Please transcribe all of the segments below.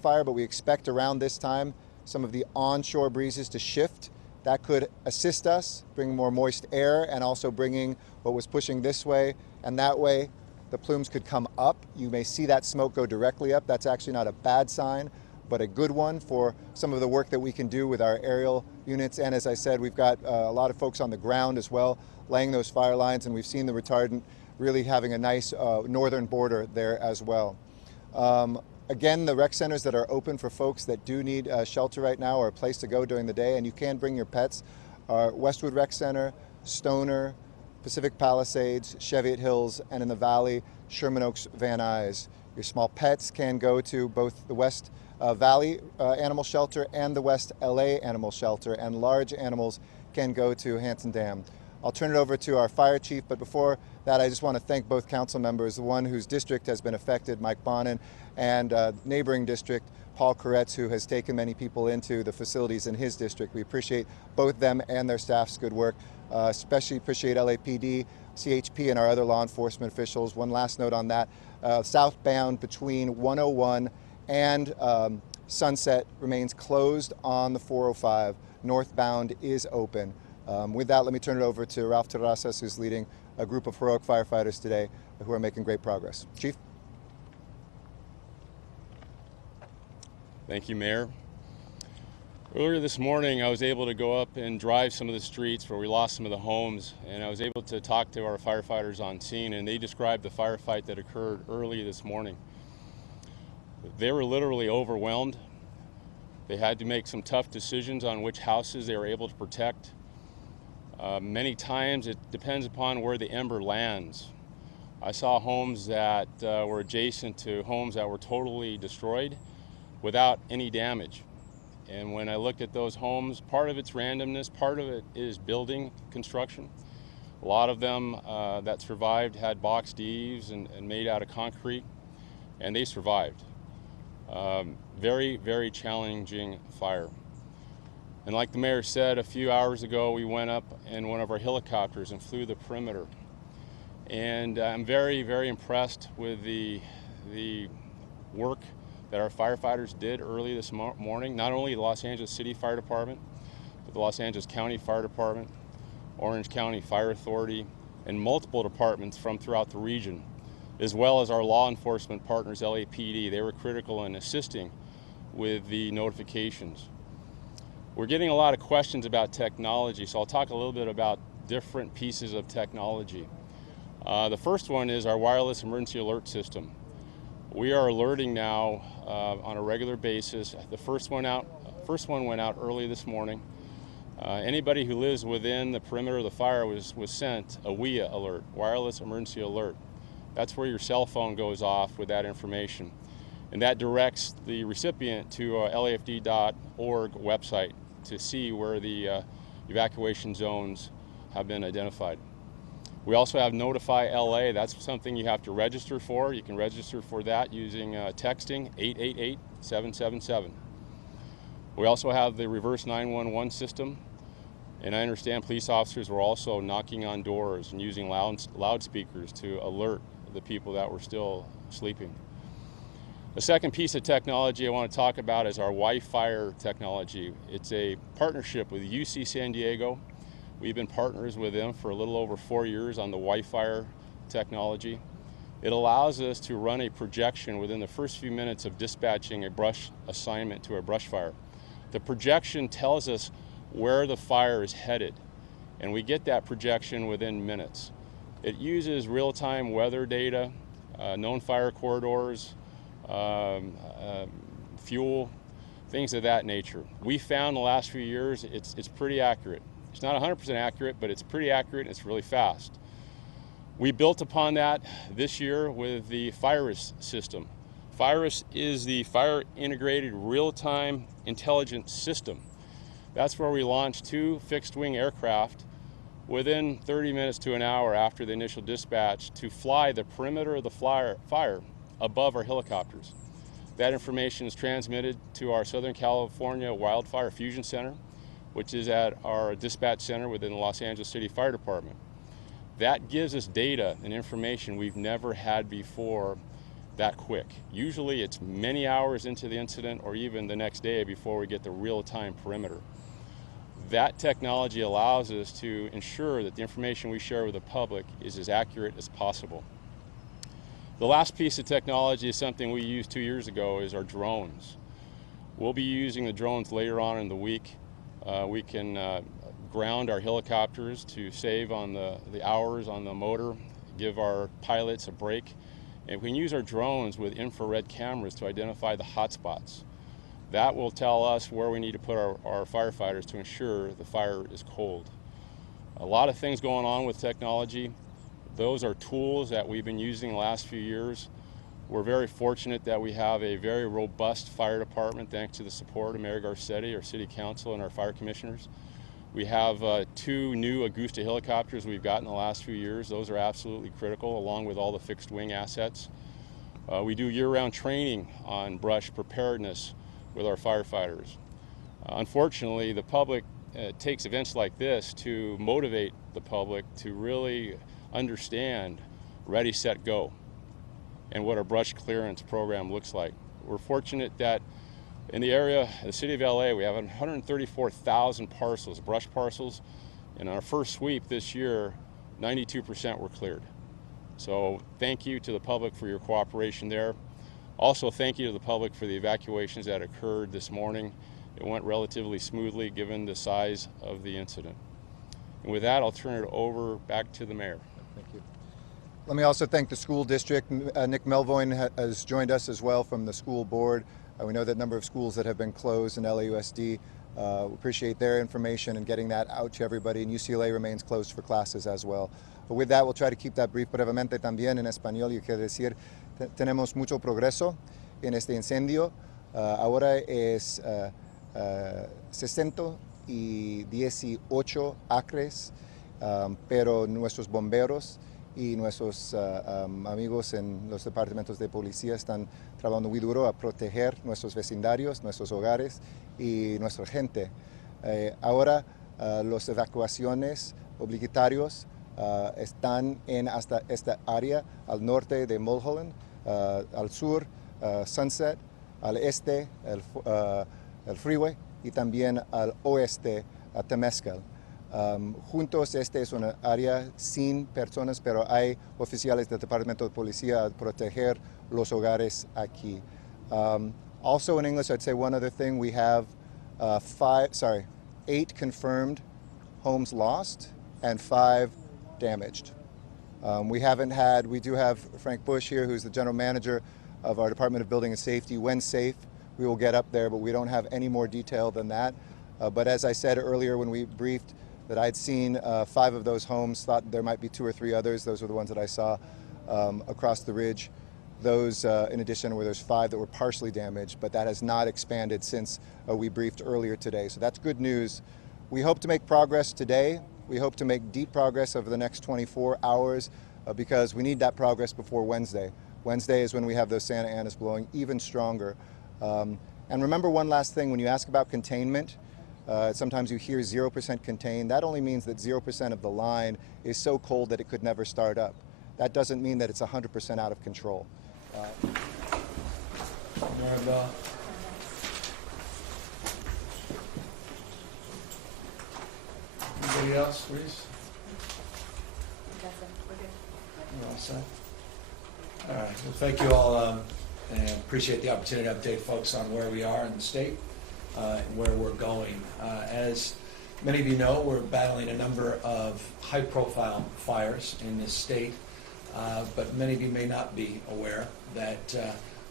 fire, but we expect around this time some of the onshore breezes to shift. That could assist us, bring more moist air, and also bringing what was pushing this way, and that way the plumes could come up. You may see that smoke go directly up. That's actually not a bad sign, but a good one for some of the work that we can do with our aerial units. And as I said, we've got a lot of folks on the ground as well, laying those fire lines, and we've seen the retardant really having a nice northern border there as well. Again, the rec centers that are open for folks that do need shelter right now or a place to go during the day, and you can bring your pets, are Westwood Rec Center, Stoner, Pacific Palisades, Cheviot Hills, and in the Valley, Sherman Oaks, Van Nuys. Your small pets can go to both the West Valley Animal Shelter and the West LA Animal Shelter, and large animals can go to Hanson Dam. I'll turn it over to our fire chief, but before that, I just want to thank both council members, the one whose district has been affected, Mike Bonin, and neighboring district, Paul Koretz, who has taken many people into the facilities in his district. We appreciate both them and their staff's good work. Especially appreciate LAPD, CHP, and our other law enforcement officials. One last note on that, southbound between 101 and Sunset remains closed on the 405. Northbound is open. With that, let me turn it over to Ralph Terrazas, who's leading a group of heroic firefighters today who are making great progress. Chief? Thank you, Mayor. Earlier this morning, I was able to go up and drive some of the streets where we lost some of the homes, and I was able to talk to our firefighters on scene, and they described the firefight that occurred early this morning. They were literally overwhelmed. They had to make some tough decisions on which houses they were able to protect. Many times it depends upon where the ember lands. I saw homes that were adjacent to homes that were totally destroyed without any damage. And when I looked at those homes, part of it's randomness, part of it is building construction. A lot of them that survived had boxed eaves and made out of concrete, and they survived. Very, very challenging fire. And like the mayor said, a few hours ago, we went up in one of our helicopters and flew the perimeter. And I'm very, very impressed with the work that our firefighters did early this morning. Not only the Los Angeles City Fire Department, but the Los Angeles County Fire Department, Orange County Fire Authority, and multiple departments from throughout the region, as well as our law enforcement partners, LAPD. They were critical in assisting with the notifications. We're getting a lot of questions about technology, so I'll talk a little bit about different pieces of technology. The first one is our wireless emergency alert system. We are alerting now on a regular basis. The first one went out early this morning. Anybody who lives within the perimeter of the fire was sent a WEA alert, wireless emergency alert. That's where your cell phone goes off with that information. And that directs the recipient to LAFD.org website to see where the evacuation zones have been identified. We also have Notify LA. That's something you have to register for. You can register for that using texting 888-777. We also have the reverse 911 system, and I understand police officers were also knocking on doors and using loudspeakers to alert the people that were still sleeping. The second piece of technology I want to talk about is our Wi-Fi technology. It's a partnership with UC San Diego. We've been partners with them for a little over 4 years on the Wi-Fi technology. It allows us to run a projection within the first few minutes of dispatching a brush assignment to a brush fire. The projection tells us where the fire is headed, and we get that projection within minutes. It uses real-time weather data, known fire corridors, fuel, things of that nature. We found in the last few years it's pretty accurate. It's not 100% accurate, but it's pretty accurate and it's really fast. We built upon that this year with the FIRUS system. FIRUS is the Fire Integrated Real-Time Intelligence System. That's where we launched 2 fixed-wing aircraft within 30 minutes to an hour after the initial dispatch to fly the perimeter of the fire above our helicopters. That information is transmitted to our Southern California Wildfire Fusion Center, which is at our dispatch center within the Los Angeles City Fire Department. That gives us data and information we've never had before, that quick. Usually it's many hours into the incident or even the next day before we get the real-time perimeter. That technology allows us to ensure that the information we share with the public is as accurate as possible. The last piece of technology is something we used 2 years ago, is our drones. We'll be using the drones later on in the week. We can ground our helicopters to save on the hours on the motor, give our pilots a break. And we can use our drones with infrared cameras to identify the hotspots. That will tell us where we need to put our firefighters to ensure the fire is cold. A lot of things going on with technology. Those are tools that we've been using the last few years. We're very fortunate that we have a very robust fire department thanks to the support of Mayor Garcetti, our city council, and our fire commissioners. We have 2 new Augusta helicopters we've got in the last few years. Those are absolutely critical, along with all the fixed wing assets. We do year-round training on brush preparedness with our firefighters. Unfortunately, the public takes events like this to motivate the public to really understand Ready, Set, Go and what our brush clearance program looks like. We're fortunate that in the area, the city of LA, we have 134,000 parcels, brush parcels, and on our first sweep this year, 92% were cleared. So thank you to the public for your cooperation there. Also, thank you to the public for the evacuations that occurred this morning. It went relatively smoothly given the size of the incident. And with that, I'll turn it over back to the mayor. Thank you. Let me also thank the school district. Nick Melvoin has joined us as well from the school board. We know that number of schools that have been closed in LAUSD. We appreciate their information and getting that out to everybody, and UCLA remains closed for classes as well. But with that, we'll try to keep that brief brevemente también en español. Y quiero decir, tenemos mucho progreso en este incendio. Ahora es 618 acres, pero nuestros bomberos y nuestros amigos en los departamentos de policía están trabajando muy duro a proteger nuestros vecindarios, nuestros hogares y nuestra gente. Ahora las evacuaciones obligatorias están en hasta esta área, al norte de Mulholland, al sur Sunset, al este el freeway y también al oeste a Temescal. Juntos este es una área sin personas, pero hay oficiales del Departamento de Policía a proteger los hogares aquí. Also in English, I'd say one other thing. We have 8 confirmed homes lost and 5 damaged. We do have Frank Bush here, who's the general manager of our Department of Building and Safety. When safe, we will get up there, but we don't have any more detail than that. But as I said earlier when we briefed, that I'd seen 5 of those homes, thought there might be 2 or 3 others. Those were the ones that I saw across the ridge. Those, in addition, where there's 5 that were partially damaged, but that has not expanded since we briefed earlier today. So that's good news. We hope to make progress today. We hope to make deep progress over the next 24 hours because we need that progress before Wednesday. Wednesday is when we have those Santa Anas blowing even stronger. And remember one last thing, when you ask about containment, sometimes you hear 0% contained. That only means that 0% of the line is so cold that it could never start up. That doesn't mean that it's 100% out of control. Anybody else, please? We're all set. All right. Well, thank you all, and appreciate the opportunity to update folks on where we are in the state and where we're going. As many of you know, we're battling a number of high-profile fires in this state, but many of you may not be aware that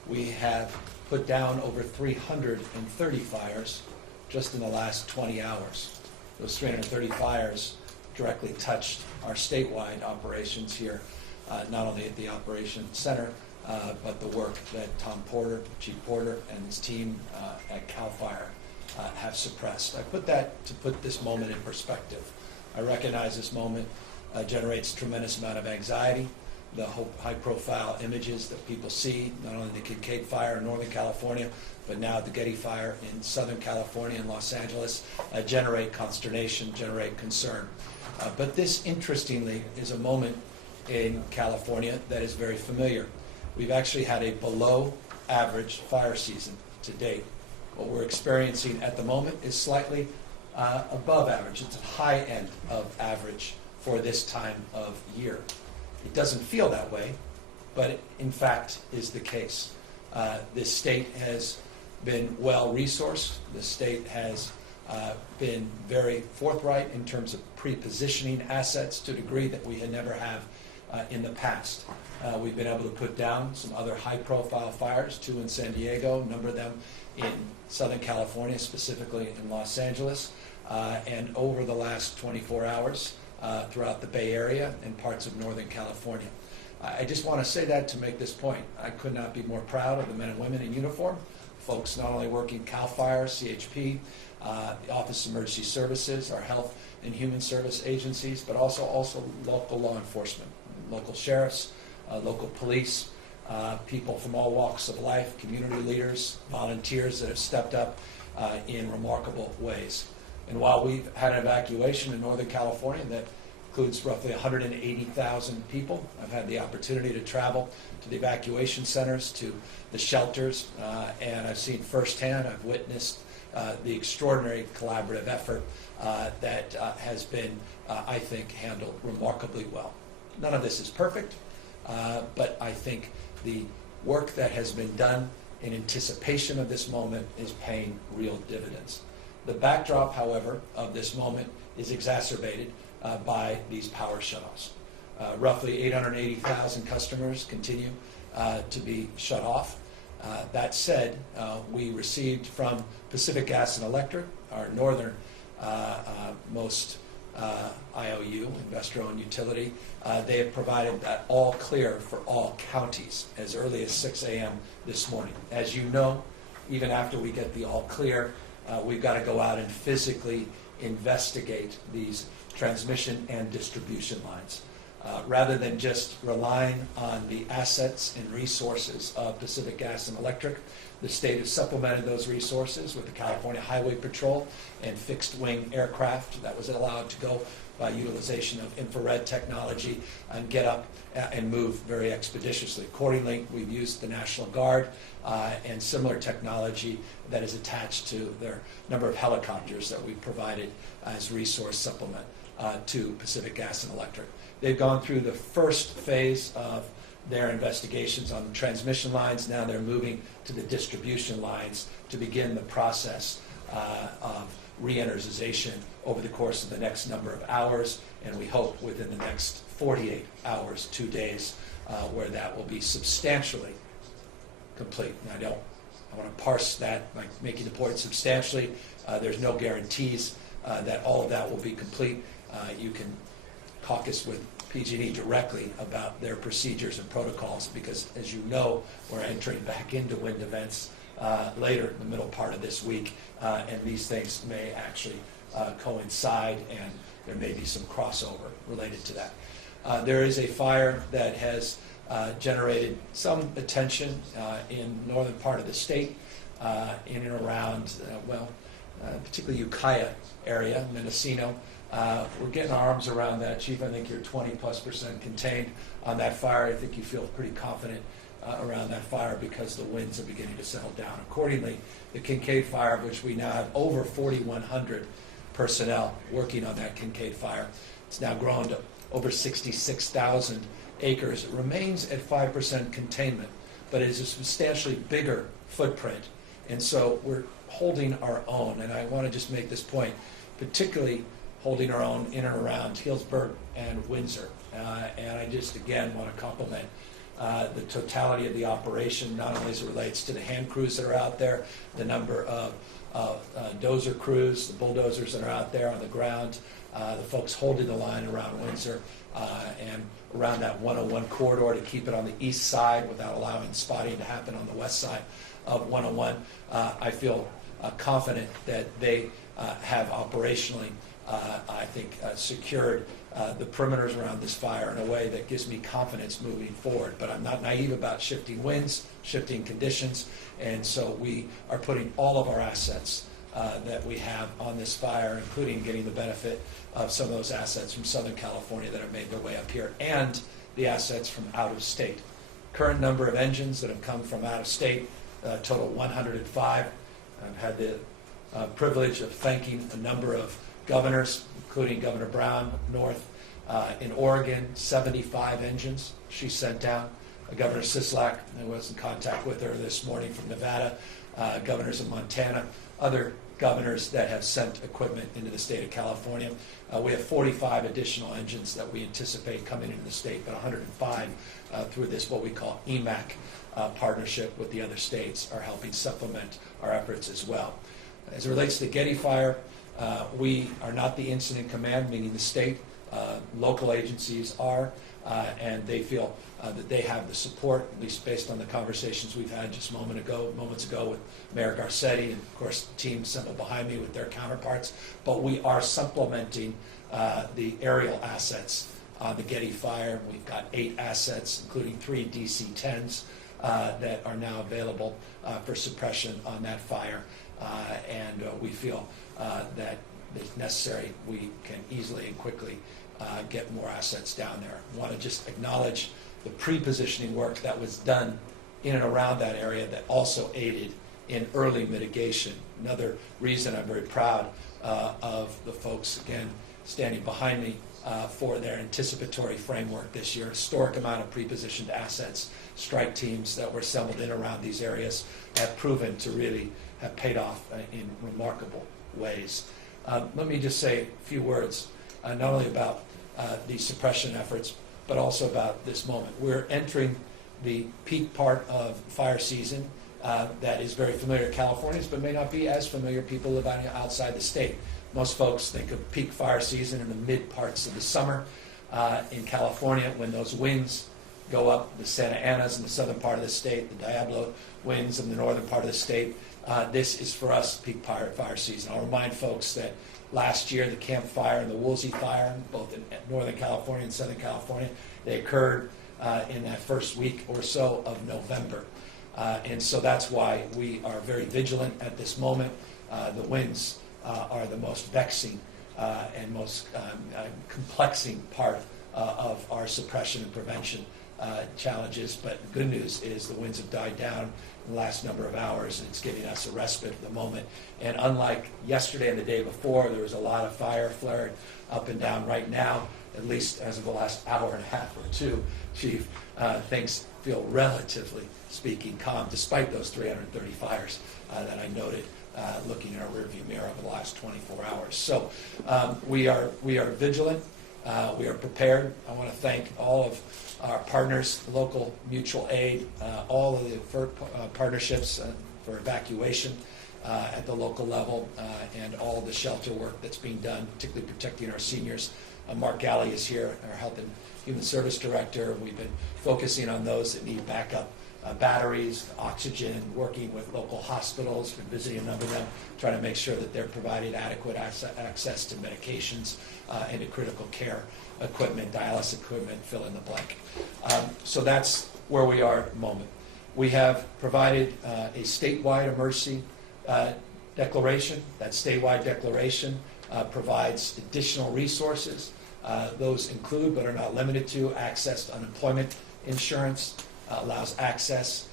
we have put down over 330 fires just in the last 20 hours. Those 330 fires directly touched our statewide operations here, not only at the Operation Center, but the work that Tom Porter, Chief Porter, and his team at CAL FIRE have suppressed. I put that to put this moment in perspective. I recognize this moment generates a tremendous amount of anxiety. The high-profile images that people see, not only the Kincaid fire in Northern California, but now the Getty fire in Southern California and Los Angeles, generate consternation, generate concern. But this, interestingly, is a moment in California that is very familiar. we've actually had a below average fire season to date. What we're experiencing at the moment is slightly above average. It's a high end of average for this time of year. It doesn't feel that way, but it in fact is the case. This state has been well resourced. The state has been very forthright in terms of pre-positioning assets to a degree that we had never have in the past. We've been able to put down some other high-profile fires, 2 in San Diego, a number of them in Southern California, specifically in Los Angeles, and over the last 24 hours throughout the Bay Area and parts of Northern California. I just want to say that to make this point. I could not be more proud of the men and women in uniform, folks not only working CAL FIRE, CHP, the Office of Emergency Services, our health and human service agencies, but also local law enforcement, local sheriffs, local police, people from all walks of life, community leaders, volunteers that have stepped up in remarkable ways. And while we've had an evacuation in Northern California that includes roughly 180,000 people, I've had the opportunity to travel to the evacuation centers, to the shelters, and I've seen firsthand, I've witnessed the extraordinary collaborative effort that has been, I think, handled remarkably well. None of this is perfect, but I think the work that has been done in anticipation of this moment is paying real dividends. The backdrop, however, of this moment is exacerbated by these power shutoffs. Roughly 880,000 customers continue to be shut off. That said, we received from Pacific Gas and Electric, our northern most IOU, investor-owned utility, they have provided that all clear for all counties as early as 6 a.m. this morning. As you know, even after we get the all clear, we've got to go out and physically investigate these transmission and distribution lines. Rather than just relying on the assets and resources of Pacific Gas and Electric, the state has supplemented those resources with the California Highway Patrol and fixed-wing aircraft that was allowed to go by utilization of infrared technology and get up and move very expeditiously. Accordingly, we've used the National Guard and similar technology that is attached to their number of helicopters that we've provided as resource supplement to Pacific Gas and Electric. They've gone through the first phase of their investigations on the transmission lines. Now they're moving to the distribution lines to begin the process of re-energization over the course of the next number of hours, and we hope within the next 48 hours, 2 days, where that will be substantially complete. And I want to parse that by making the point substantially. There's no guarantees that all of that will be complete. You can caucus with PG&E directly about their procedures and protocols because, as you know, we're entering back into wind events later in the middle part of this week, and these things may actually coincide, and there may be some crossover related to that. There is a fire that has generated some attention in the northern part of the state, in and around, particularly Ukiah area, Mendocino. We're getting our arms around that. Chief, I think you're 20+% contained on that fire. I think you feel pretty confident around that fire because the winds are beginning to settle down. Accordingly, the Kincaid fire, of which we now have over 4,100 personnel working on that Kincaid fire, it's now grown to over 66,000 acres. It remains at 5% containment, but it is a substantially bigger footprint. And so we're holding our own. And I want to just make this point, particularly holding our own in and around Healdsburg and Windsor. And I just, again, want to compliment the totality of the operation, not only as it relates to the hand crews that are out there, the number of dozer crews, the bulldozers that are out there on the ground, the folks holding the line around Windsor and around that 101 corridor to keep it on the east side without allowing spotting to happen on the west side of 101. I feel confident that they have operationally I think, secured the perimeters around this fire in a way that gives me confidence moving forward. But I'm not naive about shifting winds, shifting conditions, and so we are putting all of our assets that we have on this fire, including getting the benefit of some of those assets from Southern California that have made their way up here, and the assets from out of state. current number of engines that have come from out of state, total 105. I've had the privilege of thanking a number of governors, including Governor Brown up north. In Oregon, 75 engines she sent down. Governor Sisolak, I was in contact with her this morning from Nevada, governors of Montana, other governors that have sent equipment into the state of California. We have 45 additional engines that we anticipate coming into the state, but 105 through this what we call EMAC partnership with the other states are helping supplement our efforts as well. As it relates to the Getty fire, we are not the incident command, meaning the state. Local agencies are, and they feel that they have the support, at least based on the conversations we've had just moments ago with Mayor Garcetti and, of course, the team assembled behind me with their counterparts. But we are supplementing the aerial assets on the Getty fire. We've got 8 assets, including 3 DC-10s that are now available for suppression on that fire. And we feel that if necessary, we can easily and quickly get more assets down there. I want to just acknowledge the pre-positioning work that was done in and around that area that also aided in early mitigation. Another reason I'm very proud of the folks, again, standing behind me for their anticipatory framework this year. Historic amount of pre-positioned assets, strike teams that were assembled in around these areas have proven to really have paid off in remarkable ways. Let me just say a few words, not only about the suppression efforts, but also about this moment. We're entering the peak part of fire season that is very familiar to Californians, but may not be as familiar to people living outside the state. Most folks think of peak fire season in the mid parts of the summer. In California, when those winds go up, the Santa Anas in the southern part of the state, the Diablo winds in the northern part of the state, this is for us peak fire season. I'll remind folks that last year the Camp Fire and the Woolsey Fire, both in Northern California and Southern California, they occurred in that first week or so of November. And so that's why we are very vigilant at this moment. The winds are the most vexing and most complexing part of our suppression and prevention challenges. But the good news is the winds have died down in the last number of hours, and it's giving us a respite at the moment. And unlike yesterday and the day before, there was a lot of fire flared up and down. Right now, at least as of the last hour and a half or two, Chief, things feel relatively speaking calm, despite those 330 fires that I noted looking in our rearview mirror over the last 24 hours. So we are vigilant. We are prepared. I want to thank all of our partners, local mutual aid, all of the partnerships for evacuation at the local level, and all the shelter work that's being done, particularly protecting our seniors. Mark Galley is here, our Health and Human Service Director. We've been focusing on those that need backup batteries, oxygen, working with local hospitals, been visiting a number of them, trying to make sure that they're provided adequate access to medications and to critical care equipment, dialysis equipment, fill in the blank. So that's where we are at the moment. We have provided a statewide emergency declaration. That statewide declaration provides additional resources. Those include, but are not limited to, access to unemployment insurance, allows access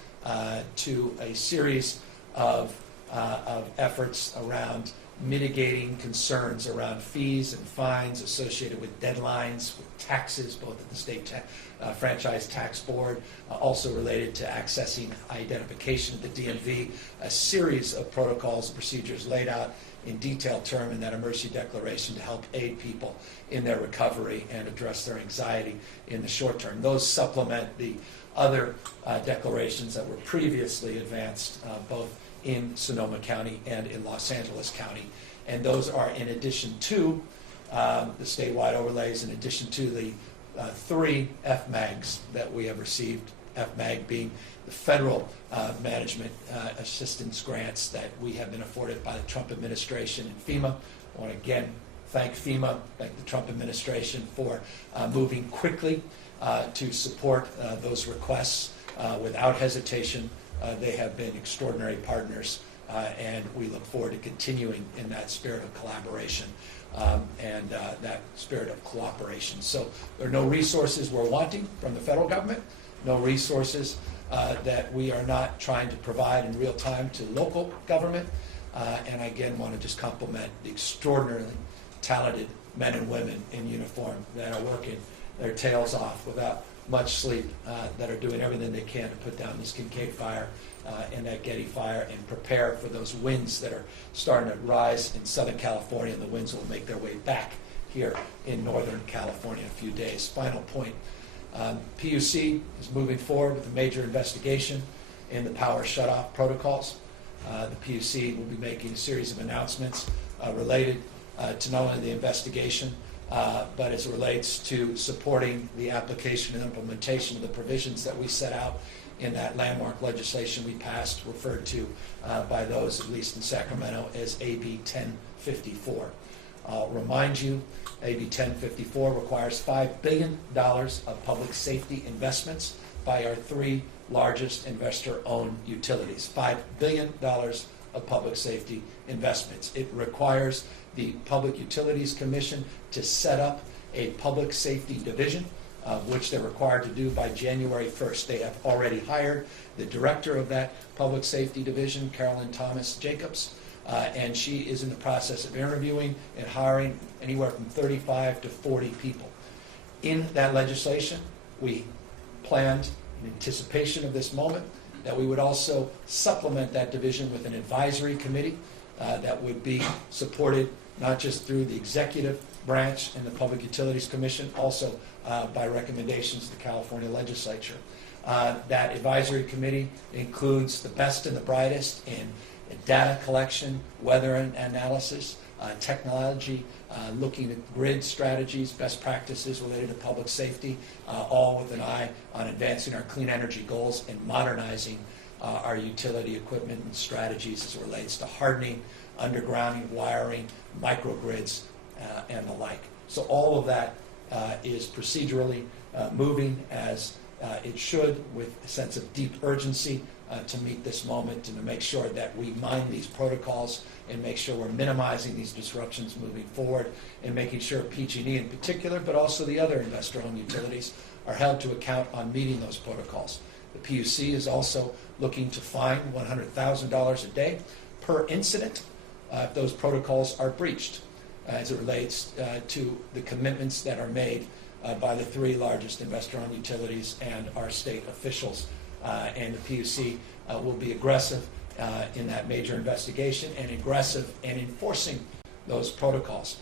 to a series of efforts around mitigating concerns around fees and fines associated with deadlines, with taxes, both at the state franchise tax board, also related to accessing identification at the DMV, a series of protocols and procedures laid out in detailed term in that emergency declaration to help aid people in their recovery and address their anxiety in the short term. Those supplement the other declarations that were previously advanced both in Sonoma County and in Los Angeles County. And those are in addition to the statewide overlays, in addition to the 3 FMAGs that we have received, FMAG being the federal management assistance grants that we have been afforded by the Trump administration and FEMA. I want to again thank FEMA, thank the Trump administration for moving quickly to support those requests without hesitation. They have been extraordinary partners, and we look forward to continuing in that spirit of collaboration and that spirit of cooperation. So there are no resources we're wanting from the federal government, no resources that we are not trying to provide in real time to local government. And I again want to just compliment the extraordinarily talented men and women in uniform that are working their tails off without much sleep, that are doing everything they can to put down this Kincaid fire and that Getty fire and prepare for those winds that are starting to rise in Southern California, and the winds will make their way back here in Northern California in a few days. Final point, PUC is moving forward with a major investigation in the power shutoff protocols. The PUC will be making a series of announcements related to not only the investigation, but as it relates to supporting the application and implementation of the provisions that we set out in that landmark legislation we passed, referred to by those, at least in Sacramento, as AB 1054. I'll remind you, AB 1054 requires $5 billion of public safety investments by our three largest investor-owned utilities. $5 billion of public safety investments. It requires the Public Utilities Commission to set up a public safety division, which they're required to do by January 1st. They have already hired the director of that public safety division, Carolyn Thomas Jacobs, and she is in the process of interviewing and hiring anywhere from 35 to 40 people. In that legislation, we planned, in anticipation of this moment, that we would also supplement that division with an advisory committee that would be supported not just through the executive branch and the Public Utilities Commission, also by recommendations to the California legislature. That advisory committee includes the best and the brightest in data collection, weather analysis, technology, looking at grid strategies, best practices related to public safety, all with an eye on advancing our clean energy goals and modernizing our utility equipment and strategies as it relates to hardening, undergrounding, wiring, microgrids, and the like. So all of that is procedurally moving as it should, with a sense of deep urgency to meet this moment and to make sure that we mind these protocols and make sure we're minimizing these disruptions moving forward, and making sure PG&E in particular, but also the other investor-owned utilities, are held to account on meeting those protocols. The PUC is also looking to fine $100,000 a day per incident if those protocols are breached, as it relates to the commitments that are made by the three largest investor-owned utilities and our state officials. And the PUC will be aggressive in that major investigation and aggressive in enforcing those protocols.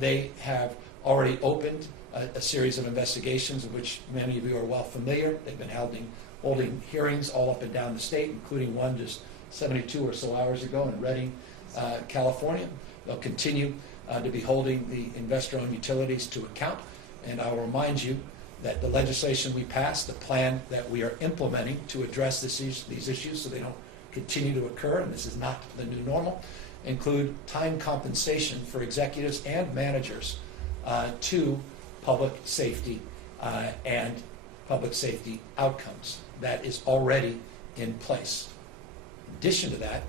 They have already opened a series of investigations, of which many of you are well familiar. They've been holding hearings all up and down the state, including one just 72 or so hours ago in Redding, California. They'll continue to be holding the investor-owned utilities to account. And I will remind you that the legislation we passed, the plan that we are implementing to address these issues so they don't continue to occur, and this is not the new normal, include time compensation for executives and managers to public safety and public safety outcomes. That is already in place. In addition to that,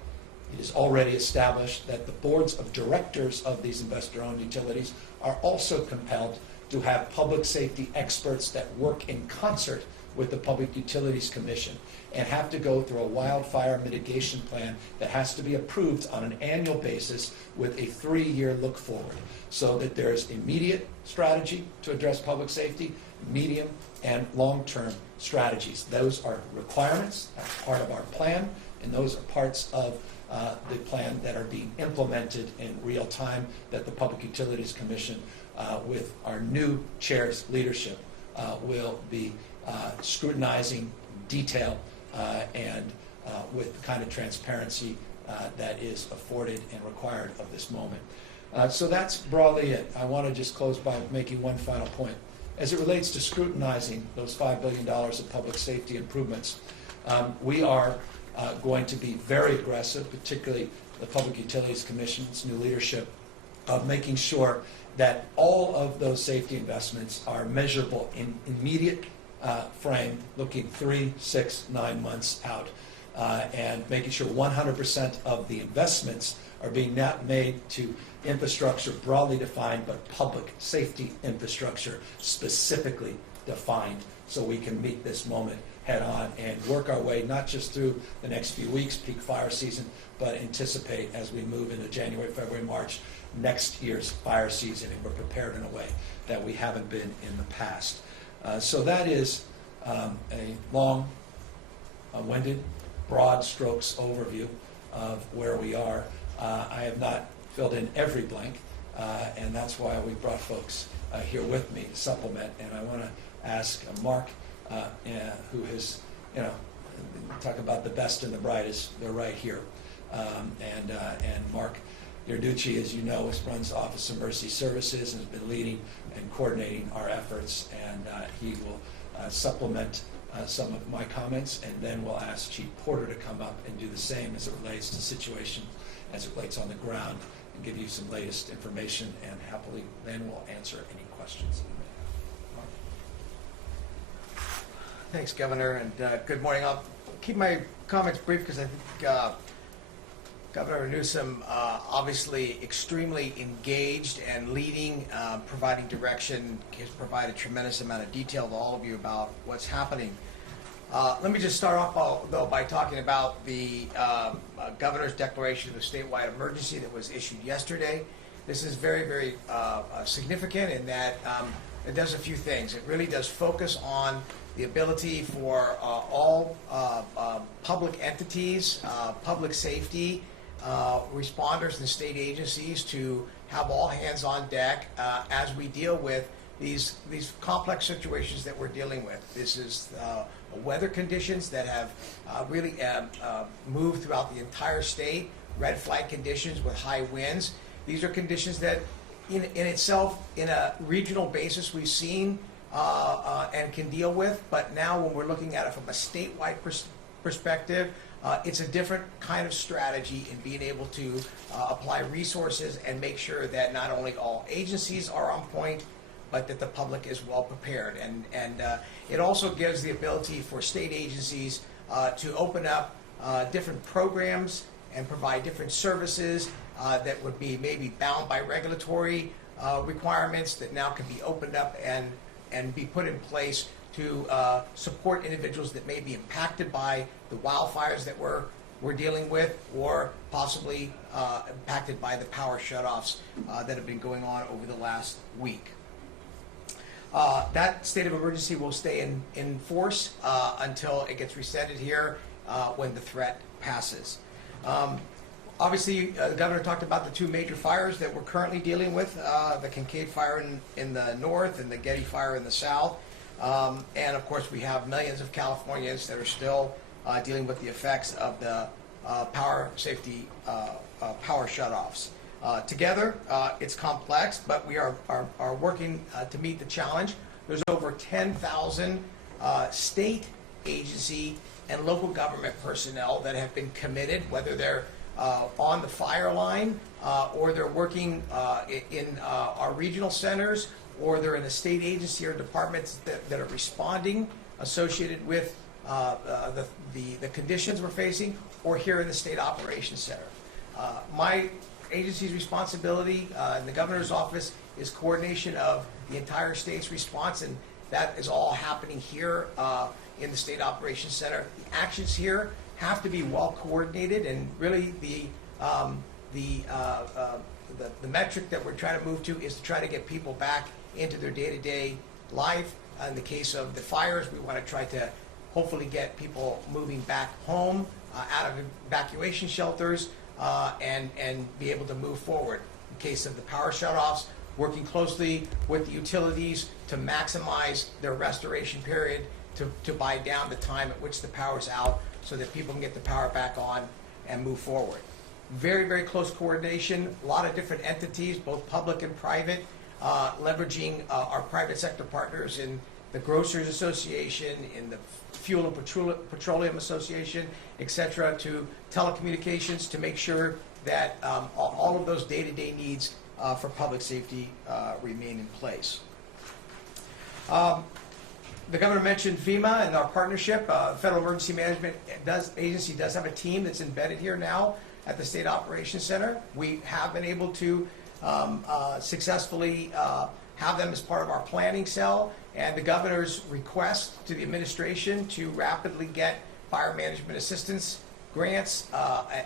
it is already established that the boards of directors of these investor-owned utilities are also compelled to have public safety experts that work in concert with the Public Utilities Commission and have to go through a wildfire mitigation plan that has to be approved on an annual basis with a 3-year look forward, so that there's immediate strategy to address public safety, medium and long-term strategies. Those are requirements, that's part of our plan, and those are parts of the plan that are being implemented in real time, that the Public Utilities Commission, with our new chair's leadership, will be scrutinizing detail and with the kind of transparency that is afforded and required of this moment. So that's broadly it. I want to just close by making one final point. As it relates to scrutinizing those $5 billion of public safety improvements, we are going to be very aggressive, particularly the Public Utilities Commission's new leadership, of making sure that all of those safety investments are measurable in immediate frame, looking 3, 6, 9 months out, and making sure 100% of the investments are being not made to infrastructure broadly defined, but public safety infrastructure, specifically defined so we can meet this moment head on and work our way not just through the next few weeks, peak fire season, but anticipate as we move into January, February, March, next year's fire season, and we're prepared in a way that we haven't been in the past. So that is a long-winded, broad strokes overview of where we are. I have not filled in every blank, and that's why we brought folks here with me to supplement. And I want to ask Mark, who has, talk about the best and the brightest, they're right here. And Mark Yarducci, as you know, runs Office of Mercy Services and has been leading and coordinating our efforts, and he will supplement some of my comments, and then we'll ask Chief Porter to come up and do the same as it relates to situation, as it relates on the ground, and give you some latest information, and happily then we'll answer any questions you may have. Mark? Thanks, Governor, and good morning. I'll keep my comments brief because I think Governor Newsom obviously extremely engaged and leading, providing direction, has provided a tremendous amount of detail to all of you about what's happening. Let me just start off, though, by talking about the Governor's declaration of a statewide emergency that was issued yesterday. This is very, very significant in that it does a few things. It really does focus on the ability for all public entities, public safety, responders and state agencies to have all hands on deck as we deal with these complex situations that we're dealing with. This is weather conditions that have really moved throughout the entire state, red flag conditions with high winds. These are conditions that in itself, in a regional basis, we've seen and can deal with, but now when we're looking at it from a statewide perspective, it's a different kind of strategy in being able to apply resources and make sure that not only all agencies are on point, but that the public is well prepared. And it also gives the ability for state agencies to open up different programs and provide different services that would be maybe bound by regulatory requirements that now can be opened up and be put in place to support individuals that may be impacted by the wildfires that we're dealing with, or possibly impacted by the power shutoffs that have been going on over the last week. That state of emergency will stay in force until it gets resetted here when the threat passes. Obviously, the governor talked about the two major fires that we're currently dealing with, the Kincaid fire in the north and the Getty fire in the south. And of course, we have millions of Californians that are still dealing with the effects of the power safety power shutoffs. Together, it's complex, but we are working to meet the challenge. There's over 10,000 state agency and local government personnel that have been committed, whether they're on the fire line or they're working in our regional centers, or they're in the state agency or departments that are responding associated with the conditions we're facing, or here in the State Operations Center. My agency's responsibility in the governor's office is coordination of the entire state's response, and that is all happening here in the State Operations Center. The actions here have to be well coordinated, and really the metric that we're trying to move to is to try to get people back into their day-to-day life. In the case of the fires, we want to try to hopefully get people moving back home out of evacuation shelters and be able to move forward. In case of the power shutoffs, working closely with the utilities to maximize their restoration period to buy down the time at which the power's out so that people can get the power back on and move forward. Very, very close coordination, a lot of different entities, both public and private, leveraging our private sector partners in the Grocers Association, in the Fuel and Petroleum Association, etc., to telecommunications, to make sure that all of those day-to-day needs for public safety remain in place. The governor mentioned FEMA and our partnership. Federal Emergency Management Agency does have a team that's embedded here now at the State Operations Center. We have been able to successfully have them as part of our planning cell and the governor's request to the administration to rapidly get fire management assistance grants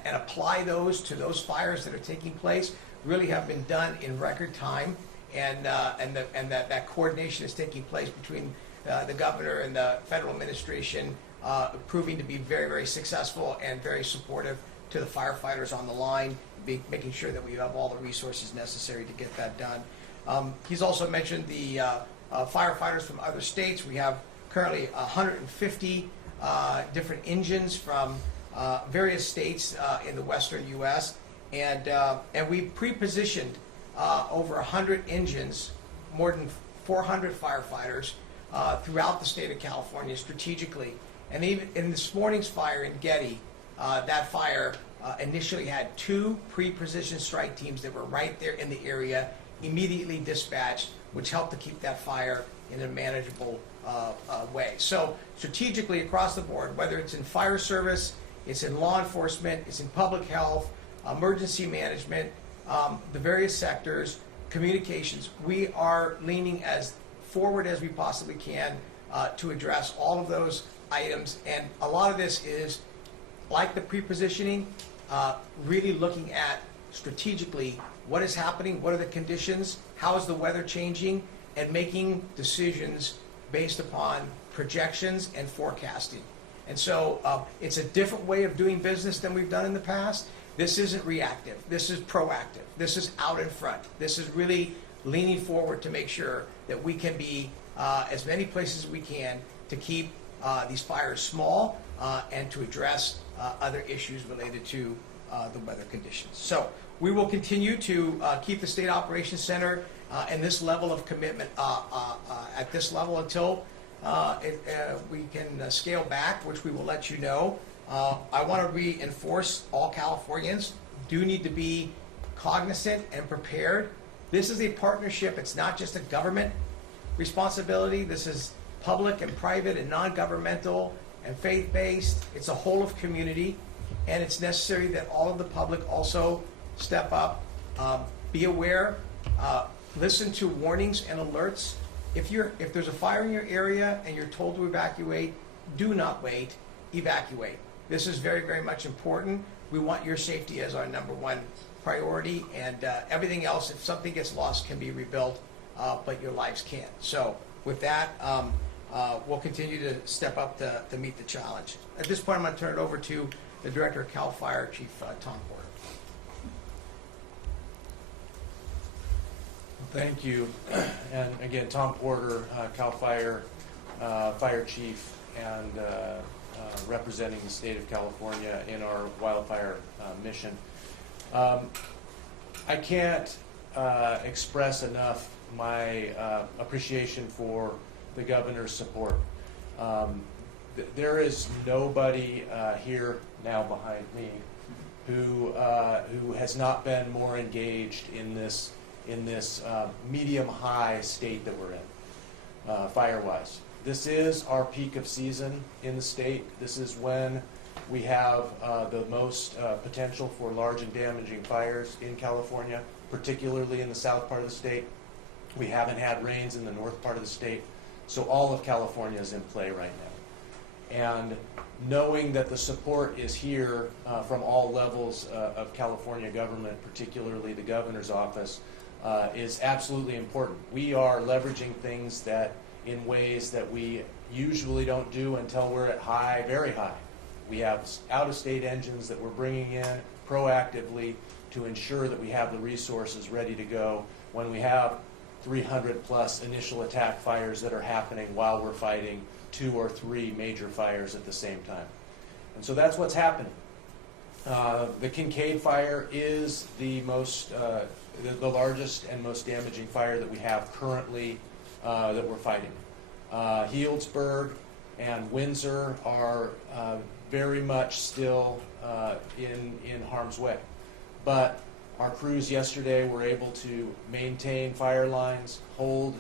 and apply those to those fires that are taking place really have been done in record time, and that coordination is taking place between the governor and the federal administration, proving to be very, very successful and very supportive to the firefighters on the line, making sure that we have all the resources necessary to get that done. He's also mentioned the firefighters from other states. We have currently 150 different engines from various states in the western U.S., and we pre-positioned over 100 engines, more than 400 firefighters throughout the state of California strategically. And even in this morning's fire in Getty, that fire initially had 2 pre-positioned strike teams that were right there in the area, immediately dispatched, which helped to keep that fire in a manageable way. So strategically across the board, whether it's in fire service, it's in law enforcement, it's in public health, emergency management, the various sectors, communications, we are leaning as forward as we possibly can to address all of those items. And a lot of this is, like the pre-positioning, really looking at strategically what is happening, what are the conditions, how is the weather changing, and making decisions based upon projections and forecasting. And so it's a different way of doing business than we've done in the past. This isn't reactive. This is proactive. This is out in front. This is really leaning forward to make sure that we can be as many places as we can to keep these fires small and to address other issues related to the weather conditions. So we will continue to keep the State Operations Center and this level of commitment at this level until we can scale back, which we will let you know. I want to reinforce all Californians do need to be cognizant and prepared. This is a partnership. It's not just a government responsibility. This is public and private and non-governmental and faith-based. It's a whole of community, and it's necessary that all of the public also step up, be aware, listen to warnings and alerts. If there's a fire in your area and you're told to evacuate, do not wait, evacuate. This is very, very much important. We want your safety as our #1 priority, and everything else, if something gets lost, can be rebuilt, but your lives can't. So with that, we'll continue to step up to meet the challenge. At this point, I'm going to turn it over to the Director of CAL FIRE, Chief Tom Porter. Thank you. And again, Tom Porter, CAL FIRE Fire Chief, and representing the state of California in our wildfire mission. I can't express enough my appreciation for the governor's support. There is nobody here now behind me who has not been more engaged in this medium-high state that we're in, fire-wise. This is our peak of season in the state. This is when we have the most potential for large and damaging fires in California, particularly in the south part of the state. We haven't had rains in the north part of the state, so all of California is in play right now. And knowing that the support is here from all levels of California government, particularly the governor's office, is absolutely important. We are leveraging things that in ways that we usually don't do until we're at high, very high. We have out-of-state engines that we're bringing in proactively to ensure that we have the resources ready to go when we have 300 plus initial attack fires that are happening while we're fighting 2 or 3 major fires at the same time. And so that's what's happening. The Kincaid fire is the largest and most damaging fire that we have currently that we're fighting. Healdsburg and Windsor are very much still in harm's way. But our crews yesterday were able to maintain fire lines, hold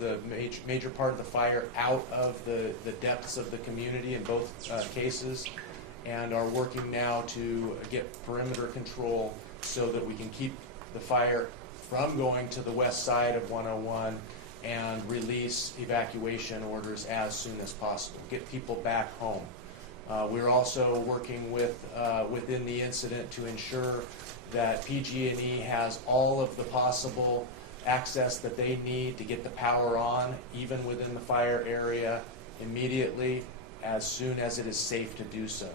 the major part of the fire out of the depths of the community in both cases, and are working now to get perimeter control so that we can keep the fire from going to the west side of 101 and release evacuation orders as soon as possible, get people back home. We're also working within the incident to ensure that PG&E has all of the possible access that they need to get the power on, even within the fire area, immediately, as soon as it is safe to do so.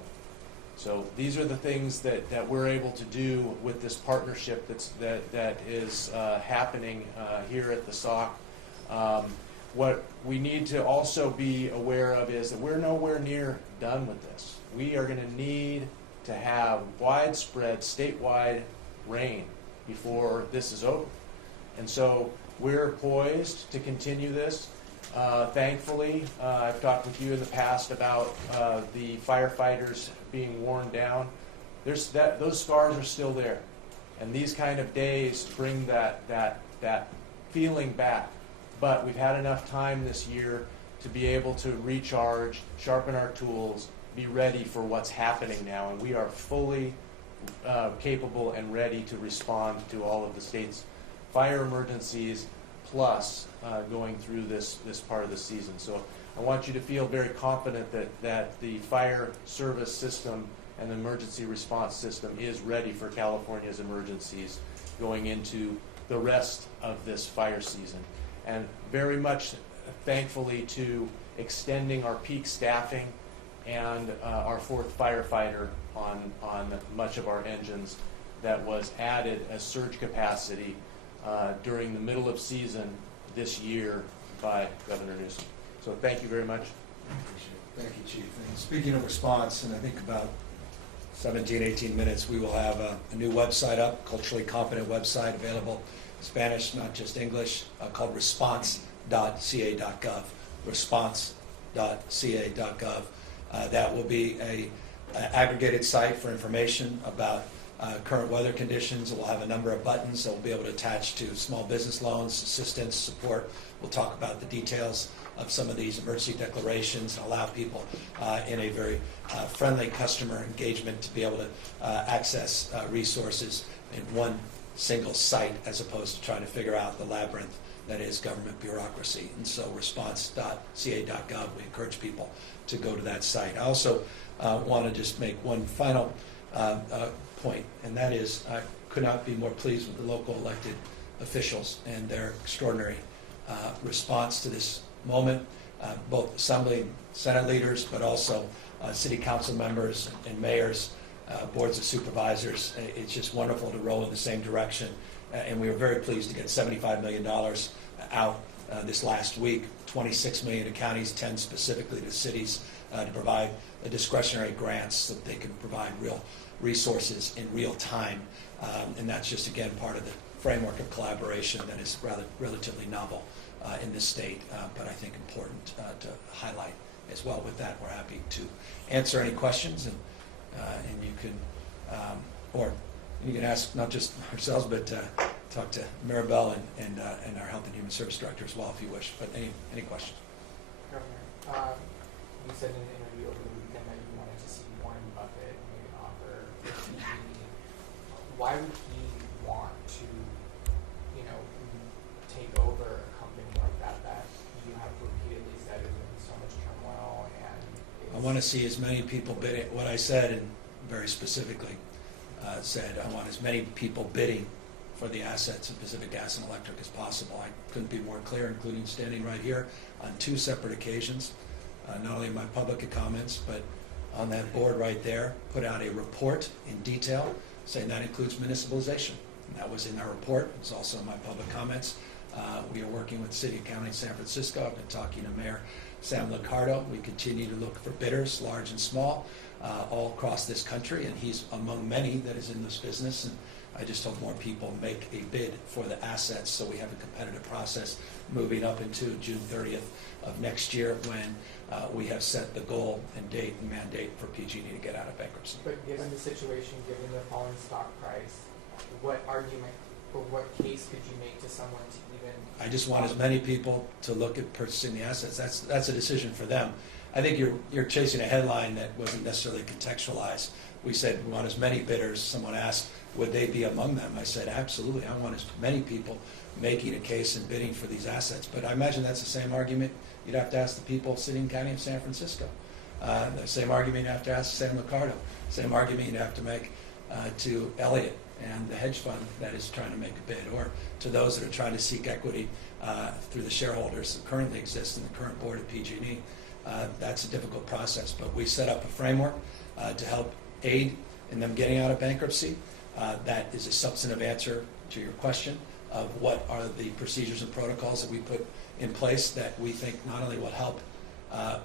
So these are the things that we're able to do with this partnership that is happening here at the SOC. What we need to also be aware of is that we're nowhere near done with this. We are going to need to have widespread statewide rain before this is over. And so we're poised to continue this. Thankfully, I've talked with you in the past about the firefighters being worn down. Those scars are still there. And these kind of days bring that feeling back. But we've had enough time this year to be able to recharge, sharpen our tools, be ready for what's happening now. And we are fully capable and ready to respond to all of the state's fire emergencies, plus going through this part of the season. So I want you to feel very confident that the fire service system and the emergency response system is ready for California's emergencies going into the rest of this fire season. And very much thankfully to extending our peak staffing and our fourth firefighter on much of our engines that was added as surge capacity during the middle of season this year by Governor Newsom. So thank you very much. Thank you, Chief. And speaking of response, in I think about 17, 18 minutes, we will have a new website up, culturally competent website available in Spanish, not just English, called response.ca.gov. Response.ca.gov. That will be a aggregated site for information about current weather conditions. We'll have a number of buttons that we'll be able to attach to small business loans, assistance, support. We'll talk about the details of some of these emergency declarations and allow people in a very friendly customer engagement to be able to access resources in one single site as opposed to trying to figure out the labyrinth that is government bureaucracy. And so response.ca.gov, we encourage people to go to that site. I also want to just make one final point, and that is I could not be more pleased with the local elected officials and their extraordinary response to this moment, both Assembly and Senate leaders, but also City Council members and mayors, boards of supervisors. It's just wonderful to roll in the same direction. And we were very pleased to get $75 million out this last week, $26 million to counties, 10 specifically to cities, to provide discretionary grants so that they can provide real resources in real time. And that's just, again, part of the framework of collaboration that is relatively novel in this state, but I think important to highlight as well. With that, we're happy to answer any questions, and you can, or you can ask not just ourselves, but talk to Maribel and our Health and Human Service Director as well, if you wish. But any questions? Governor, you said in an interview over the weekend that you wanted to see Warren Buffett make an offer for PG&E. Why would he want to, take over a company like that you have repeatedly said is in so much turmoil? And I want to see as many people bidding. What I said, and very specifically said, I want as many people bidding for the assets of Pacific Gas and Electric as possible. I couldn't be more clear, including standing right here on 2 separate occasions, not only in my public comments, but on that board right there, put out a report in detail saying that includes municipalization. And that was in our report. It was also in my public comments. We are working with the City and County of San Francisco. I've been talking to Mayor Sam Liccardo. We continue to look for bidders, large and small, all across this country, and he's among many that is in this business. And I just hope more people make a bid for the assets so we have a competitive process moving up into June 30th of next year, when we have set the goal and date and mandate for PG&E to get out of bankruptcy. But given the situation, given the falling stock price, what argument or what case could you make to someone to even... I just want as many people to look at purchasing the assets. That's a decision for them. I think you're chasing a headline that wasn't necessarily contextualized we said we want as many bidders. Someone asked, would they be among them? I said, absolutely. I want as many people making a case and bidding for these assets. But I imagine that's the same argument you'd have to ask the people sitting in the county of San Francisco. The same argument you'd have to ask San Ricardo. Same argument you'd have to make to Elliott and the hedge fund that is trying to make a bid, or to those that are trying to seek equity through the shareholders that currently exist in the current board of PG&E. That's a difficult process, but we set up a framework to help aid in them getting out of bankruptcy. That is a substantive answer to your question of what are the procedures and protocols that we put in place that we think not only will help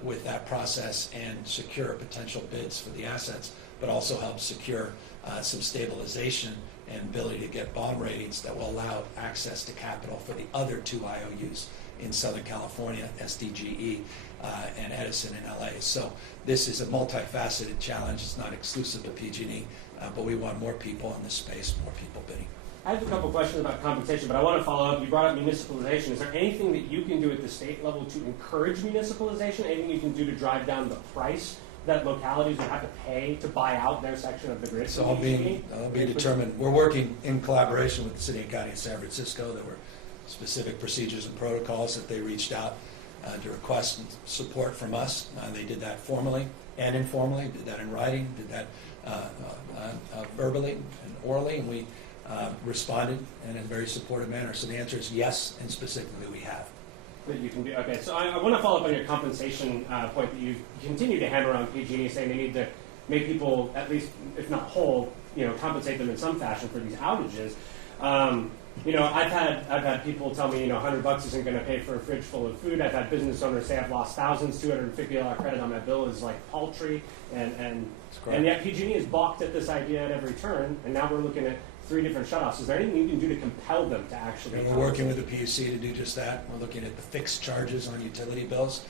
with that process and secure potential bids for the assets, but also help secure some stabilization and ability to get bond ratings that will allow access to capital for the other two IOUs in Southern California, SDGE and Edison in LA. So this is a multifaceted challenge. It's not exclusive to PG&E, but we want more people in this space, more people bidding. I have a couple questions about compensation, but I want to follow up. You brought up municipalization. Is there anything that you can do at the state level to encourage municipalization? Anything you can do to drive down the price that localities would have to pay to buy out their section of the grid? So I'll be determined. We're working in collaboration with the City and County of San Francisco. There were specific procedures and protocols that they reached out to request support from us. They did that formally and informally, did that in writing, did that verbally and orally, and we responded in a very supportive manner. So the answer is yes, and specifically we have. That you can do. Okay, so I want to follow up on your compensation point that you continue to hammer on PG&E, saying they need to make people, at least if not whole, compensate them in some fashion for these outages. I've had people tell me, $100 isn't going to pay for a fridge full of food. I've had business owners say I've lost thousands. $250 credit on my bill is like paltry, and yet PG&E is balked at this idea at every turn, and now we're looking at 3 different shutoffs. Is there anything you can do to compel them to actually? We're working with the PUC to do just that. We're looking at the fixed charges on utility bills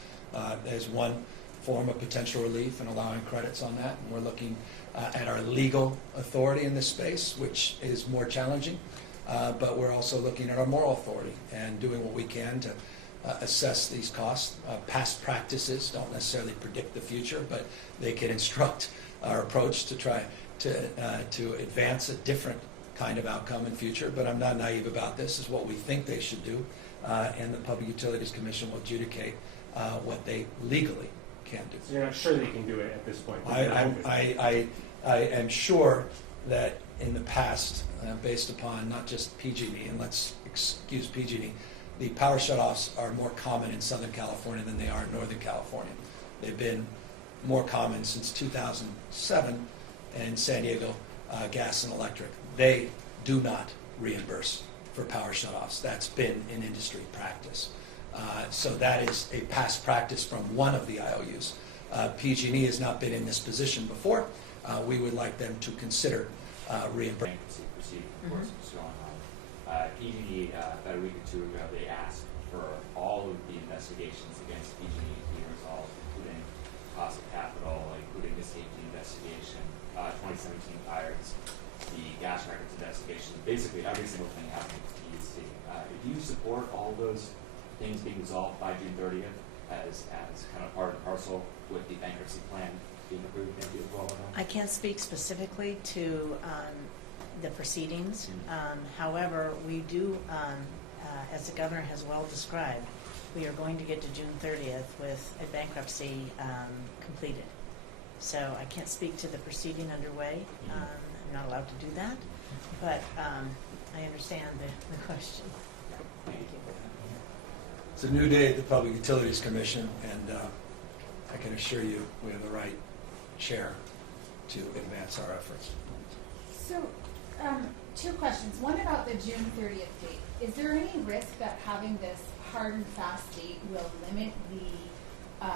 as one form of potential relief and allowing credits on that. And we're looking at our legal authority in this space, which is more challenging. But we're also looking at our moral authority and doing what we can to assess these costs. Past practices don't necessarily predict the future, but they can instruct our approach to try to advance a different kind of outcome in future. But I'm not naive about this. This is what we think they should do, and the Public Utilities Commission will adjudicate what they legally can do. So you're not sure they can do it at this point? I am sure that in the past, based upon not just PG&E, and let's excuse PG&E, the power shutoffs are more common in Southern California than they are in Northern California. They've been more common since 2007 in San Diego Gas and Electric. They do not reimburse for power shutoffs. That's been in industry practice. So that is a past practice from one of the IOUs. PG&E has not been in this position before. We would like them to consider reimbursement. What's going on. PG&E, about a week or two ago, they asked for all of the investigations against PG&E to be resolved, including cost of capital, including the safety investigation, 2017 fires, the gas records investigation, basically every single thing happening to PUC. Do you support all those things being resolved by June 30th as kind of part and parcel with the bankruptcy plan being approved maybe as well? I can't speak specifically to the proceedings. However, we do, as the governor has well described, we are going to get to June 30th with a bankruptcy completed. So I can't speak to the proceeding underway. I'm not allowed to do that, but I understand the question. Thank you. It's a new day at the Public Utilities Commission, and I can assure you we have the right chair to advance our efforts. So, 2 questions. One about the June 30th date. Is there any risk that having this hard and fast date will limit the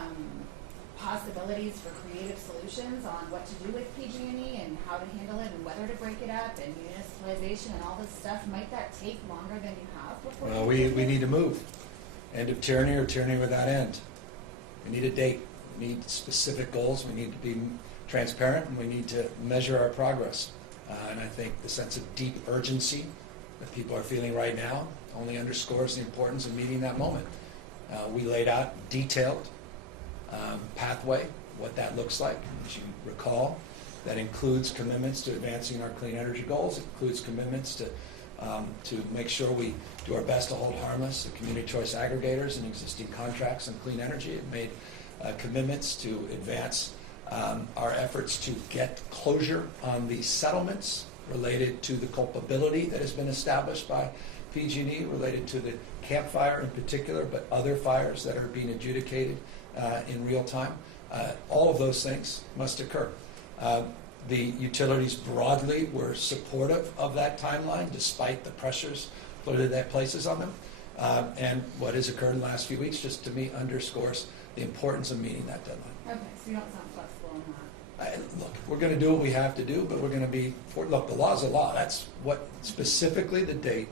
possibilities for creative solutions on what to do with PG&E and how to handle it and whether to break it up and municipalization and all this stuff? Might that take longer than you have before? Well, we need to move. End of tyranny or tyranny without end. We need a date. We need specific goals. We need to be transparent, and we need to measure our progress. And I think the sense of deep urgency that people are feeling right now only underscores the importance of meeting that moment. We laid out detailed pathway, what that looks like. As you recall, that includes commitments to advancing our clean energy goals. It includes commitments to make sure we do our best to hold harmless the community choice aggregators and existing contracts on clean energy. It made commitments to advance our efforts to get closure on the settlements related to the culpability that has been established by PG&E related to the Camp Fire in particular, but other fires that are being adjudicated in real time. All of those things must occur. The utilities broadly were supportive of that timeline, despite the pressures that places on them. And what has occurred in the last few weeks, just to me, underscores the importance of meeting that deadline. Okay, so you don't sound flexible on that. Look, we're going to do what we have to do, but we're going to be, look, the law's a law. That's what, specifically the date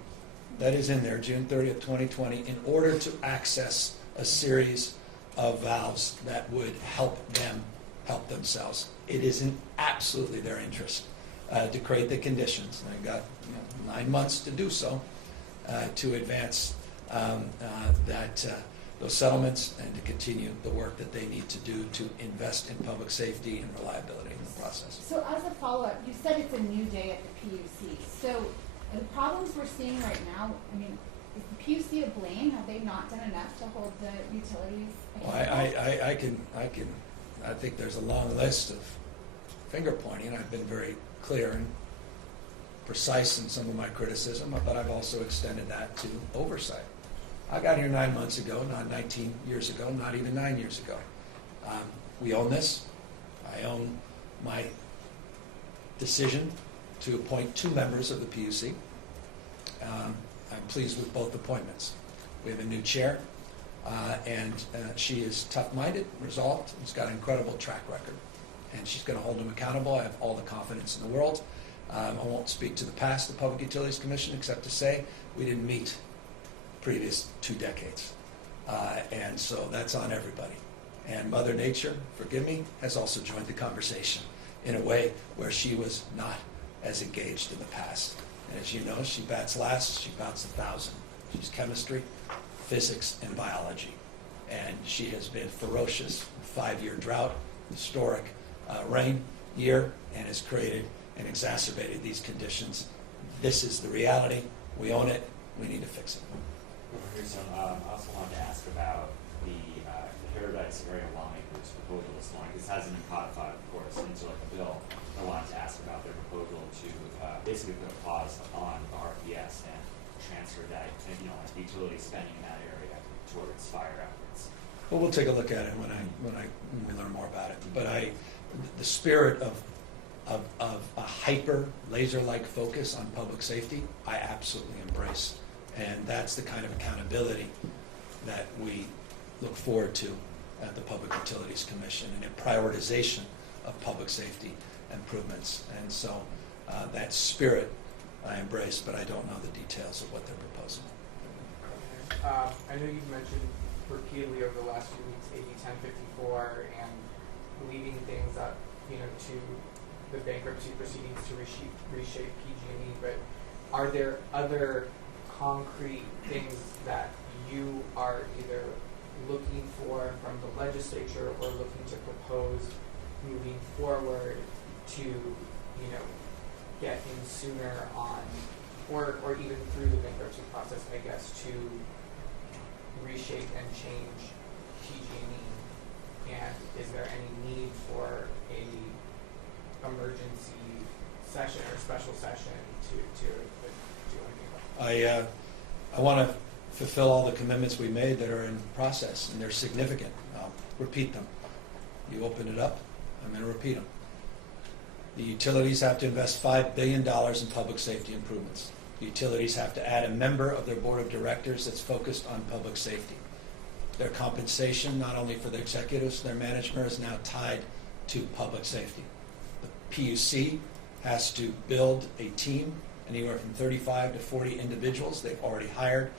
that is in there, June 30th, 2020, in order to access a series of valves that would help them help themselves. It is in absolutely their interest to create the conditions. And they've got 9 months to do so, to advance those settlements and to continue the work that they need to do to invest in public safety and reliability in the process. So as a follow-up, you said it's a new day at the PUC. So the problems we're seeing right now, I mean, is the PUC to blame? Have they not done enough to hold the utilities accountable? Well, I think there's a long list of finger pointing. I've been very clear and precise in some of my criticism, but I've also extended that to oversight. I got here 9 months ago, not 19 years ago, not even 9 years ago. We own this. I own my decision to appoint 2 members of the PUC. I'm pleased with both appointments. We have a new chair, and she is tough-minded, resolved, and has got an incredible track record. And she's going to hold them accountable. I have all the confidence in the world. I won't speak to the past of the Public Utilities Commission except to say we didn't meet previous 2 decades. And so that's on everybody. And Mother Nature, forgive me, has also joined the conversation in a way where she was not as engaged in the past. And as you know, she bats last, she bats 1,000. She's chemistry, physics, and biology. And she has been ferocious, 5-year drought, historic rain year, and has created and exacerbated these conditions. This is the reality. We own it. We need to fix it. I also wanted to ask about the Paradise Area Lawmakers proposal this morning. This hasn't been codified, of course, into like a bill. I wanted to ask about their proposal to basically put a pause on the RPS and transfer that, utility spending in that area towards fire efforts. Well, we'll take a look at it when we learn more about it. But the spirit of a hyper laser-like focus on public safety, I absolutely embrace. And that's the kind of accountability that we look forward to at the Public Utilities Commission, and a prioritization of public safety improvements. And so that spirit I embrace, but I don't know the details of what they're proposing. I know you've mentioned repeatedly over the last few weeks AB 1054 and leaving things up, to the bankruptcy proceedings to reshape PG&E, but are there other concrete things that you are either looking for from the legislature or looking to propose moving forward to, get in sooner on, or even through the bankruptcy process, I guess, to reshape and change PG&E? And is there any need for a emergency session or special session to do anything about that? I want to fulfill all the commitments we made that are in process, and they're significant. I'll repeat them. You open it up, I'm going to repeat them. The utilities have to invest $5 billion in public safety improvements. The utilities have to add a member of their board of directors that's focused on public safety. Their compensation, not only for their executives, their management, is now tied to public safety. The PUC has to build a team, anywhere from 35 to 40 individuals. They've already hired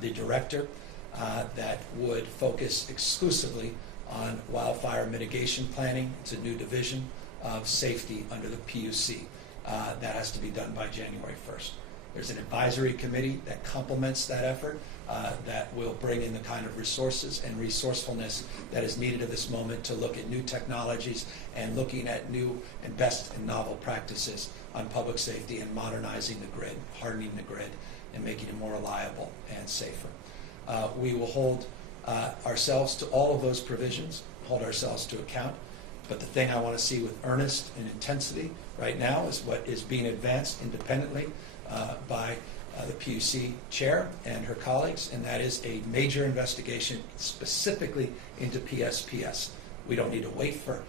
the director that would focus exclusively on wildfire mitigation planning. It's a new division of safety under the PUC. That has to be done by January 1st. There's an advisory committee that complements that effort, that will bring in the kind of resources and resourcefulness that is needed at this moment to look at new technologies and looking at new and best and novel practices on public safety and modernizing the grid, hardening the grid, and making it more reliable and safer. We will hold ourselves to all of those provisions, hold ourselves to account. But the thing I want to see with earnest and intensity right now is what is being advanced independently by the PUC chair and her colleagues, and that is a major investigation specifically into PSPS. We don't need to wait for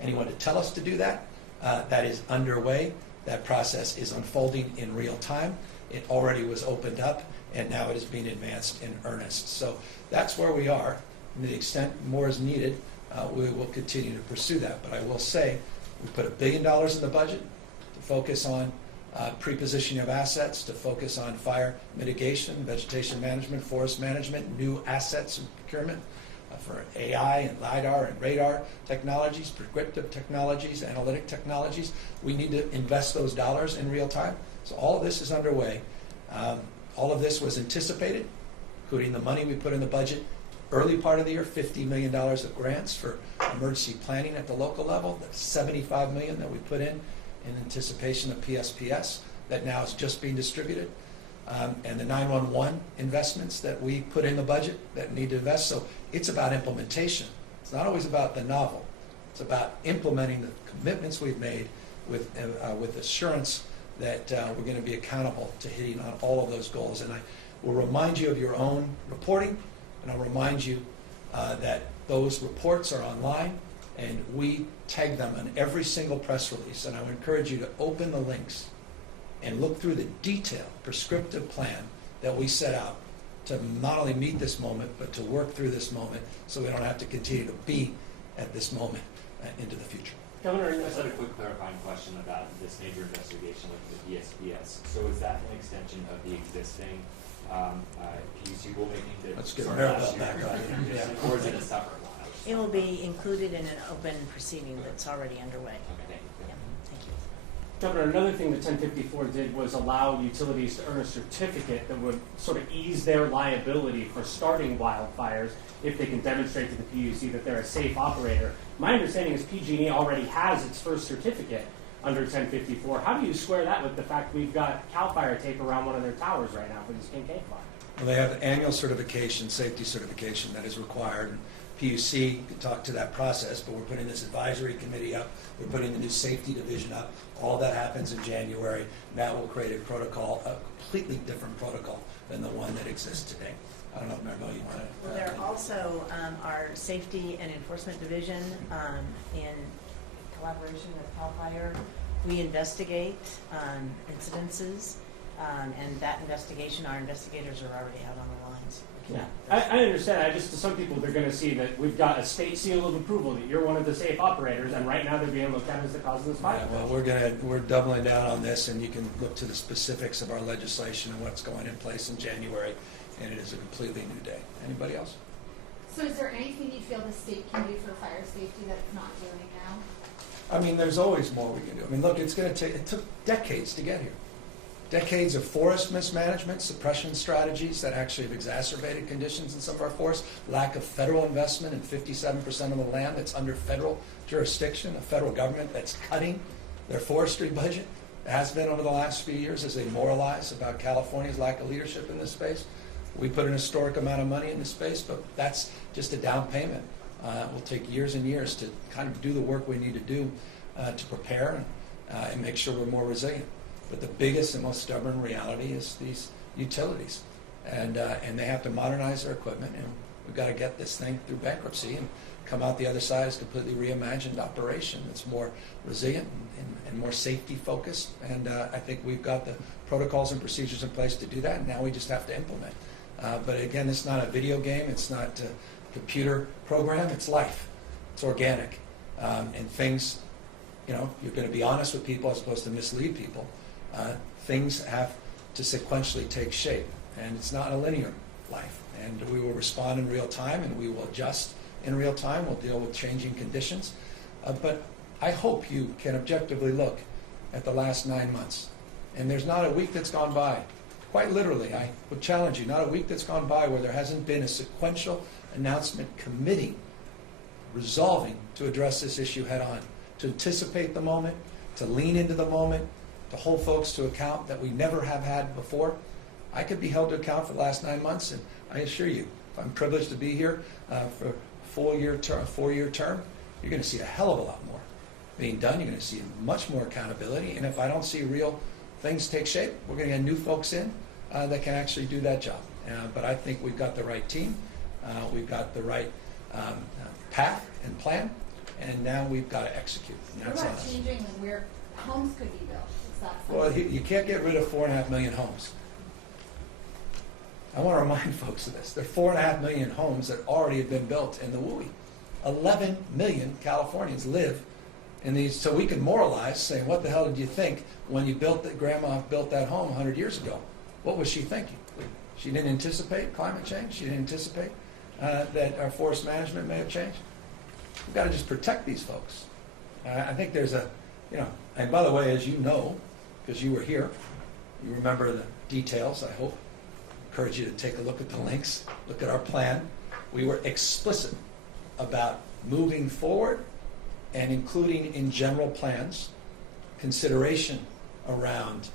anyone to tell us to do that. That is underway. That process is unfolding in real time. It already was opened up, and now it is being advanced in earnest. So that's where we are. And to the extent more is needed, we will continue to pursue that. But I will say, we put $1 billion in the budget to focus on pre-positioning of assets, to focus on fire mitigation, vegetation management, forest management, new assets and procurement for AI and LiDAR and radar technologies, prescriptive technologies, analytic technologies. We need to invest those dollars in real time. So all of this is underway. All of this was anticipated, including the money we put in the budget early part of the year, $50 million of grants for emergency planning at the local level, the $75 million that we put in anticipation of PSPS that now is just being distributed, and the 911 investments that we put in the budget that need to invest. So it's about implementation. It's not always about the novel. It's about implementing the commitments we've made with assurance that we're going to be accountable to hitting on all of those goals. And I will remind you of your own reporting, and I'll remind you that those reports are online, and we tag them on every single press release. And I would encourage you to open the links and look through the detailed prescriptive plan that we set out to not only meet this moment, but to work through this moment so we don't have to continue to be at this moment into the future. Governor, I just had a quick clarifying question about this major investigation with the PSPS. So is that an extension of the existing PUC rulemaking that Let's get started Maribel last year? back on here. Yeah. Or is it a separate one? It will be included in an open proceeding that's already underway. Okay, thank you. Yeah, thank you. Governor, another thing that 1054 did was allow utilities to earn a certificate that would sort of ease their liability for starting wildfires if they can demonstrate to the PUC that they're a safe operator. My understanding is PG&E already has its first certificate under 1054. How do you square that with the fact we've got CAL FIRE tape around one of their towers right now for this Kincaid fire? Well, they have annual certification, safety certification that is required. PUC can talk to that process, but we're putting this advisory committee up. We're putting the new safety division up. All that happens in January. And that will create a protocol, a completely different protocol than the one that exists today. I don't know if Maribel, you want to... Well, there are also our Safety and Enforcement Division in collaboration with CAL FIRE. We investigate incidences, and that investigation, our investigators are already out on the lines. Yeah, I understand. To some people, they're going to see that we've got a state seal of approval that you're one of the safe operators, and right now they're being looked at as the cause of this fire. Yeah, well, we're doubling down on this, and you can look to the specifics of our legislation and what's going in place in January, and it is a completely new day. Anybody else? So is there anything you feel the state can do for fire safety that it's not doing now? I mean, there's always more we can do. I mean, look, it took decades to get here. Decades of forest mismanagement, suppression strategies that actually have exacerbated conditions in some of our forests, lack of federal investment in 57% of the land that's under federal jurisdiction, a federal government that's cutting their forestry budget. It has been over the last few years as they moralize about California's lack of leadership in this space. We put an historic amount of money in this space, but that's just a down payment. It will take years and years to kind of do the work we need to do to prepare and make sure we're more resilient. But the biggest and most stubborn reality is these utilities, and they have to modernize their equipment, and we've got to get this thing through bankruptcy and come out the other side as a completely reimagined operation that's more resilient and more safety focused. And I think we've got the protocols and procedures in place to do that, and now we just have to implement. But again, it's not a video game, it's not a computer program, it's life, it's organic, and things, you're going to be honest with people as opposed to mislead people. Things have to sequentially take shape, and it's not a linear life. And we will respond in real time, and we will adjust in real time. We'll deal with changing conditions. But I hope you can objectively look at the last 9 months And there's not a week that's gone by, quite literally, I would challenge you, not a week that's gone by where there hasn't been a sequential announcement committee resolving to address this issue head on, to anticipate the moment, to lean into the moment, to hold folks to account that we never have had before. I could be held to account for the last 9 months, and I assure you, if I'm privileged to be here for a four-year term, you're going to see a hell of a lot more being done. You're going to see much more accountability, and if I don't see real things take shape, we're going to get new folks in that can actually do that job. But I think we've got the right team, we've got the right path and plan, and now we've got to execute. And What that's on about us. changing where homes could be built? Is that something? Well, you can't get rid of 4.5 million homes. I want to remind folks of this. There are 4.5 million homes that already have been built in the WUI. 11 million Californians live in these, so we can moralize, saying, what the hell did you think when you built that, grandma built that home 100 years ago? What was she thinking? She didn't anticipate climate change? She didn't anticipate that our forest management may have changed? We've got to just protect these folks. I think there's a, and by the way, as you know, because you were here, you remember the details, I hope. Encourage you to take a look at the links, look at our plan. We were explicit about moving forward and including in general plans consideration around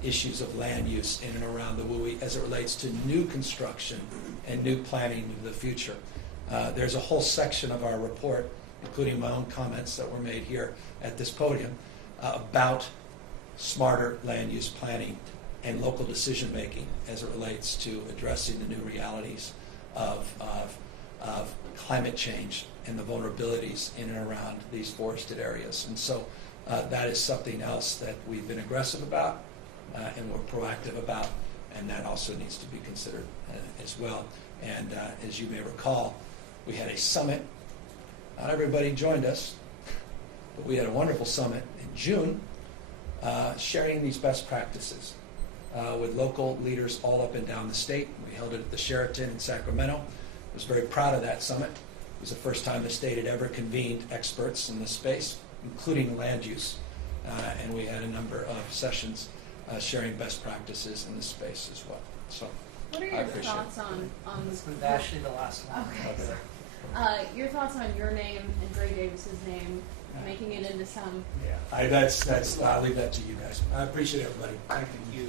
issues of land use in and around the WUI as it relates to new construction and new planning of the future. There's a whole section of our report, including my own comments that were made here at this podium, about smarter land use planning and local decision making as it relates to addressing the new realities of climate change and the vulnerabilities in and around these forested areas. And so that is something else that we've been aggressive about and we're proactive about, and that also needs to be considered as well. And as you may recall, we had a summit. Not everybody joined us, but we had a wonderful summit in June sharing these best practices with local leaders all up and down the state. We held it at the Sheraton in Sacramento. I was very proud of that summit. It was the first time the state had ever convened experts in this space, including land use. And we had a number of sessions sharing best practices in this space as well. So what are I your appreciate thoughts on Ashley, the last one. okay. Your thoughts on your name and Gray Davis's name making it into some I'll leave that to you guys. I appreciate everybody. Thank you.